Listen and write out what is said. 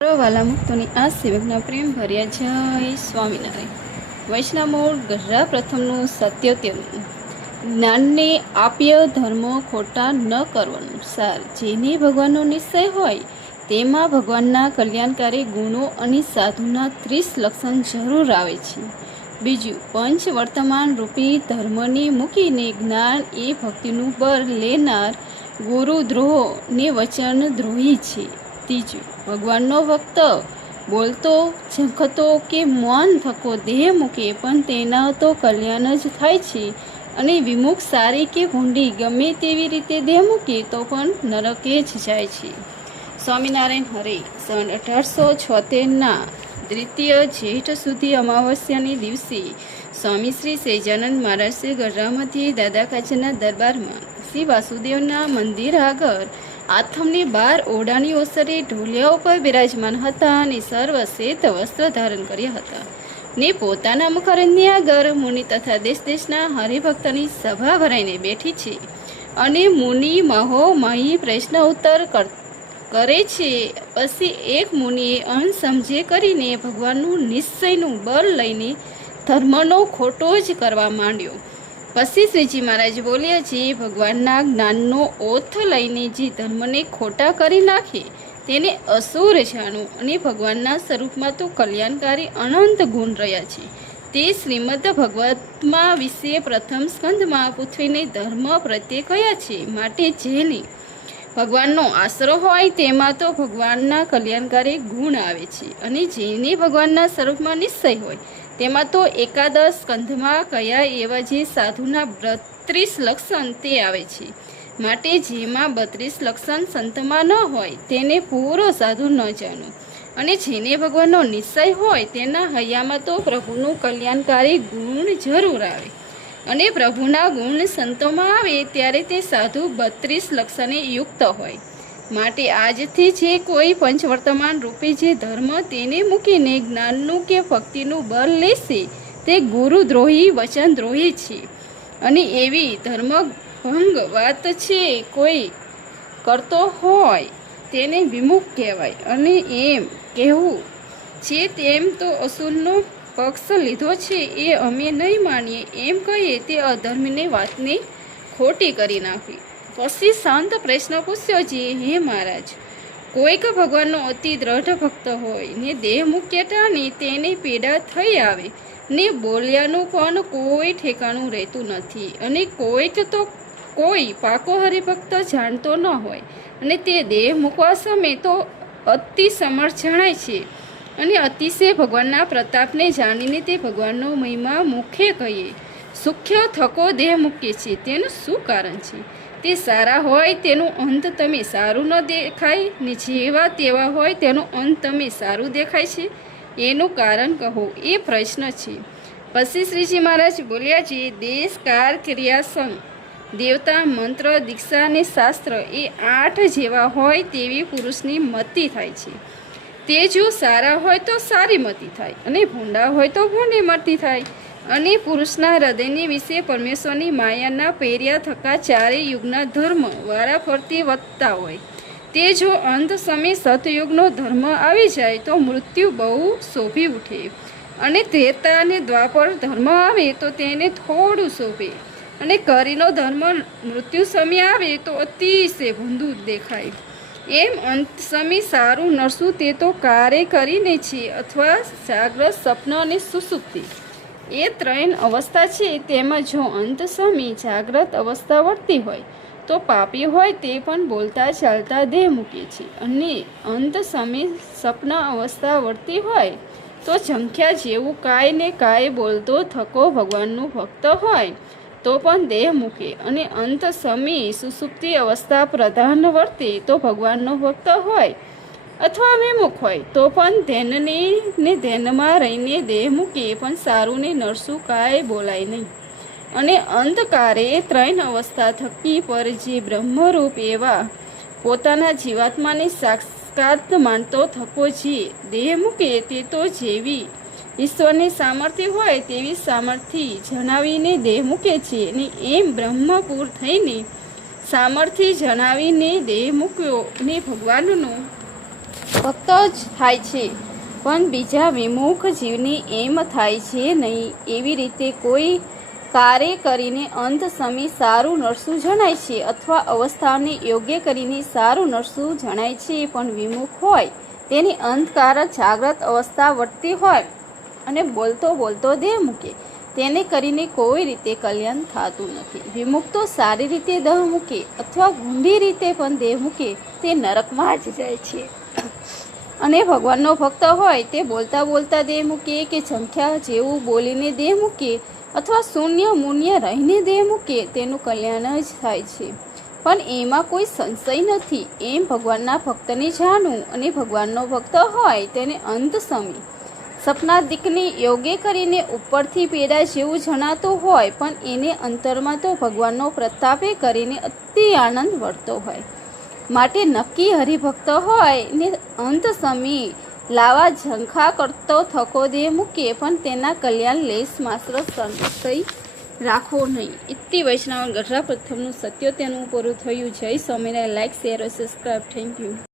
વાલા મુક્તોની આ સેવકના પ્રેમ ભર્યા જય સ્વામિનારાયણ। વૈષ્ણવ ગઢા પ્રથમનું સત્યોતેરમું જ્ઞાનને આપ્ય ધર્મ ખોટા ન કરવાનું સાર। જેને ભગવાનનો નિશ્ચય હોય તેમાં ભગવાનના કલ્યાણકારી ગુણો અને સાધુના 30 લક્ષણ જરૂર આવે છે। બીજું, પંચ વર્તમાન રૂપી ધર્મને મૂકીને જ્ઞાન એ ભક્તિનું બર લેનાર ગુરુદ્રોહ ને વચન દ્રોહી છે। ત્રીજું, ભગવાનનો ભક્ત બોલતો ઝંખતો કે મૌન થકો દેહ મૂકે પણ તેના તો કલ્યાણ જ થાય છે, અને વિમુખ સારી કે ભૂંડી ગમે તેવી રીતે દેહ મૂકે તો પણ નરકે જ જાય છે। સ્વામિનારાયણ હરે સન 1876ના દ્વિતીય જેઠ સુધી અમાવસ્યાને દિવસે સ્વામી શ્રી સહજાનંદ મહારાજ શ્રી ગઢરામાંથી દાદા કાચરના દરબારમાં શ્રી વાસુદેવના મંદિર આગળ આથમની 12 ઓરડાની ઓસરે ઢોલિયા ઉપર બિરાજમાન હતા અને સર્વ શ્વેત વસ્ત્ર ધારણ કર્યા હતા ને પોતાના મુખારંધની આગળ મુનિ તથા દેશ દેશના હરિભક્તની સભા ભરાઈને બેઠી છે અને મુનિ મહી પ્રશ્ન ઉત્તર કરે છે। પછી એક મુનિએ અણસમજે કરીને ભગવાનનું નિશ્ચયનું બળ લઈને ધર્મનો ખોટો જ કરવા માંડ્યો। પછી શ્રીજી મહારાજ બોલ્યા છે, ભગવાનના જ્ઞાનનો ઓથ લઈને જે ધર્મને ખોટા કરી નાખે તેને અસુર જાણો, અને ભગવાનના સ્વરૂપમાં તો કલ્યાણકારી અનંત ગુણ રહ્યા છે। તે શ્રીમદ ભગવતમાં વિશે પ્રથમ સ્કંધમાં પૃથ્વીને ધર્મ પ્રત્યે કયા છે। માટે જેને ભગવાનનો આશરો હોય તેમાં તો ભગવાનના કલ્યાણકારી ગુણ આવે છે, અને જેને ભગવાનના સ્વરૂપમાં નિશ્ચય હોય તેમાં તો એકાદશ સ્કંધમાં કયા એવા જે સાધુના 32 લક્ષણ તે આવે છે। માટે જેમાં 32 લક્ષણ સંતમાં ન હોય તેને પૂરો સાધુ ન જાણો, અને જેને ભગવાનનો નિશ્ચય હોય તેના હૈયામાં તો પ્રભુનું કલ્યાણકારી ગુણ જરૂર આવે, અને પ્રભુના ગુણ સંતોમાં આવે ત્યારે તે સાધુ 32 લક્ષણે યુક્ત હોય। માટે આજથી જે કોઈ પંચવર્તમાન રૂપે જે ધર્મ તેને મૂકીને જ્ઞાનનું કે ભક્તિનું બળ લેશે તે ગુરુદ્રોહી વચનદ્રોહી છે, અને એવી ધર્મભંગ વાત છે કોઈ કરતો હોય તેને વિમુખ કહેવાય। અને એમ કહેવું છે તેમ તો અસુરનો પક્ષ લીધો છે એ અમે નહીં માનીએ એમ કહીએ તે અધર્મની વાતને ખોટી કરી નાખી। પછી સંત પ્રશ્ન પૂછ્યો છે, હે મહારાજ, કોઈક ભગવાનનો અતિ દ્રઢ ભક્ત હોય ને દેહ મૂક્યા ટાણી તેને પીડા થઈ આવે ને બોલ્યાનું પણ કોઈ ઠેકાણું રહેતું નથી, અને કોઈક તો કોઈ પાકો હરિભક્ત જાણતો ન હોય અને તે દેહ મૂકવા સમયે તો અતિ સમર્થ જણાય છે, અને અતિશય ભગવાનના પ્રતાપને જાણીને તે ભગવાનનો મહિમા મુખે કહીએ સુખ્ય થકો દેહ મૂકે છે તેનું શું કારણ છે? તે સારા હોય તેનું અંત તમે સારું ન દેખાય ને જેવા તેવા હોય તેનું અંત તમે સારું દેખાય છે, એનું કારણ કહો, એ પ્રશ્ન છે। પછી શ્રીજી મહારાજ બોલ્યા છે, દેશ કાર ક્રિયા સંગ દેવતા મંત્ર દીક્ષા અને શાસ્ત્ર એ 8 જેવા હોય તેવી પુરુષની મતિ થાય છે। તે જો સારા હોય તો સારી મતિ થાય, અને ભૂંડા હોય તો ભૂંડી મતિ થાય। અને પુરુષના હૃદયની વિશે પરમેશ્વરની માયાના પેર્યા થકા ચારે યુગના ધર્મ વારાફરતી વધતા હોય, તે જો અંત સમય સતયુગનો ધર્મ આવી જાય તો મૃત્યુ બહુ શોભી ઉઠે, અને ત્રેતા અને દ્વાપર ધર્મ આવે તો તેને થોડું શોભે, અને કરીનો ધર્મ મૃત્યુ સમય આવે તો અતિશય ભૂંડું દેખાય। એમ અંત સમય સારું નરસું તે તો કાર્ય કરીને છે, અથવા જાગ્રત સ્વપ્ન અને સુસુપ્તિ એ 3 અવસ્થા છે। તેમાં જો અંત સમય જાગ્રત અવસ્થા વર્તી હોય તો પાપી હોય તે પણ બોલતા ચાલતા દેહ મૂકે છે, અને અંત સમય સ્વપ્ન અવસ્થા વર્તી હોય તો ઝંખ્યા જેવું કાય ને કાય બોલતો થકો ભગવાનનું ભક્ત હોય તો પણ દેહ મૂકે, અને અંત સમયે સુસુપ્તિ અવસ્થા પ્રધાન વર્તે તો ભગવાનનો ભક્ત હોય અથવા વિમુખ હોય તો પણ ધ્યાનમાં રહીને દેહ મૂકે, પણ સારું ને નરસું કાંઈ બોલાય નહીં। અને અંધકારે 3 અવસ્થા થકી પર જે બ્રહ્મરૂપ એવા પોતાના જીવાત્માને સાક્ષાત માનતો થકો જે દેહ મૂકે તે તો જેવી ઈશ્વરની સામર્થ્ય હોય તેવી સામર્થ્ય જણાવીને દેહ મૂકે છે, અને એમ બ્રહ્મપુર થઈને સામર્થ્ય જણાવીને દેહ મૂક્યો ને ભગવાનનો ભક્ત જ થાય છે, પણ બીજા વિમુખ જીવની એમ થાય છે નહીં. એવી રીતે કોઈ કાર્ય કરીને અંત સમી સારું નરસું જણાય છે, અથવા અવસ્થાને યોગ્ય કરીને સારું નરસું જણાય છે. પણ વિમુખ હોય તેની અંધકાર જાગ્રત અવસ્થા વર્તી હોય અને બોલતો બોલતો દેહ મૂકે, તેને કરીને કોઈ રીતે કલ્યાણ થતું નથી. વિમુખ તો સારી રીતે દેહ મૂકે અથવા ગૂંઢી રીતે પણ દેહ મૂકે તે નરકમાં જ જાય છે. અને ભગવાનનો ભક્ત હોય તે બોલતા બોલતા દેહ મૂકે કે સંખ્યા જેવું બોલીને દેહ મૂકે અથવા શૂન્ય મૂન્ય રહીને દેહ મૂકે, તેનું કલ્યાણ જ થાય છે. પણ એમાં કોઈ સંશય નથી એમ ભગવાનના ભક્તને જાણવું. અને ભગવાનનો ભક્ત હોય તેને અંત સમી સપનાદિકની યોગ્ય કરીને ઉપરથી પેડા જેવું જણાતું હોય, પણ એને અંતરમાં તો ભગવાનનો પ્રતાપે કરીને અતિ આનંદ વળતો હોય. માટે નક્કી હરિભક્ત હોય ને અંત સમી લાવા ઝંખા કરતો થકો દેહ મૂકે, પણ તેના કલ્યાણ લેશ માત્ર સંશય રાખો નહીં. ઇતિ વૈષ્ણવ ગઢા પ્રથમનું 77 પૂરું થયું. જય Swaminarayan. Like, share, subscribe. Thank you.